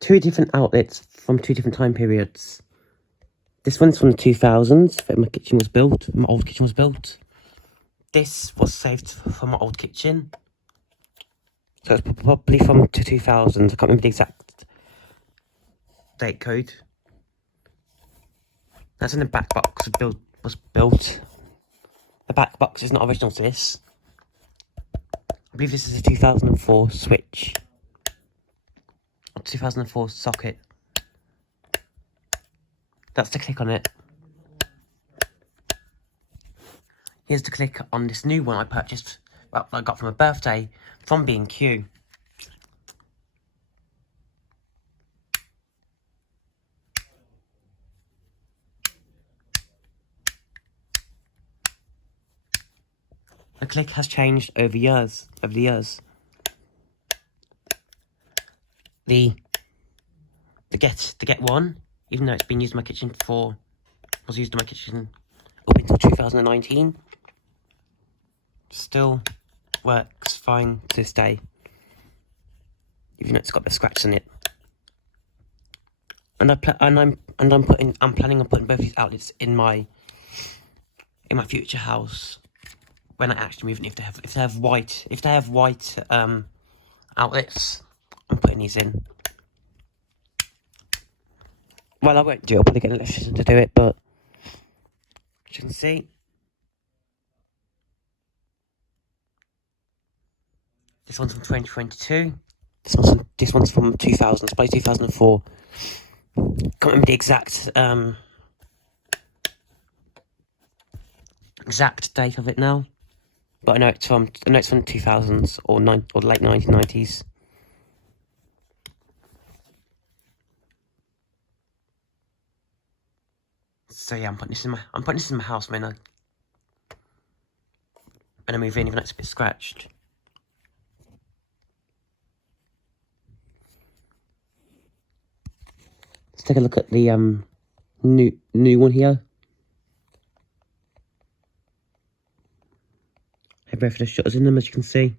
two different outlets from two different time periods. This one's from the 2000s, when my kitchen was built, my old kitchen was built. This was saved from my old kitchen. So it's probably from the 2000s, I can't remember the exact date code. That's in the back box was built. The back box is not original to this. I believe this is a 2004 switch. Or 2004 socket. That's the click on it. Here's the click on this new one I purchased, well, I got for my birthday from B&Q. The click has changed over the years. The get one, even though it's been used in my kitchen was used in my kitchen up until 2019, still works fine to this day, even though it's got the scratches in it. And I'm planning on putting both these outlets in my future house when I actually move in. If they have white outlets, I'm putting these in. Well, I won't do it. I'll probably get an electrician to do it, but as you can see, this one's from 2022. This one's from 2000, probably 2004. Can't remember the exact date of it now, but I know it's from the 2000s or late 1990s. So yeah, I'm putting this in my house when I move in, even though it's a bit scratched. Let's take a look at the new one here. I have both of the shutters in them, as you can see.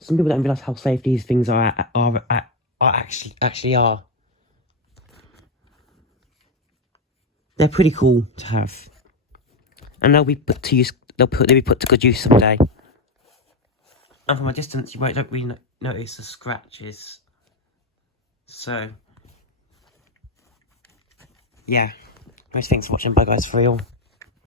Some people don't realise how safe these things actually are. They're pretty cool to have, and they'll be put to use. They'll be put to good use someday. And from a distance, you don't really notice the scratches. So, yeah. Thanks for watching. Bye, guys, for real.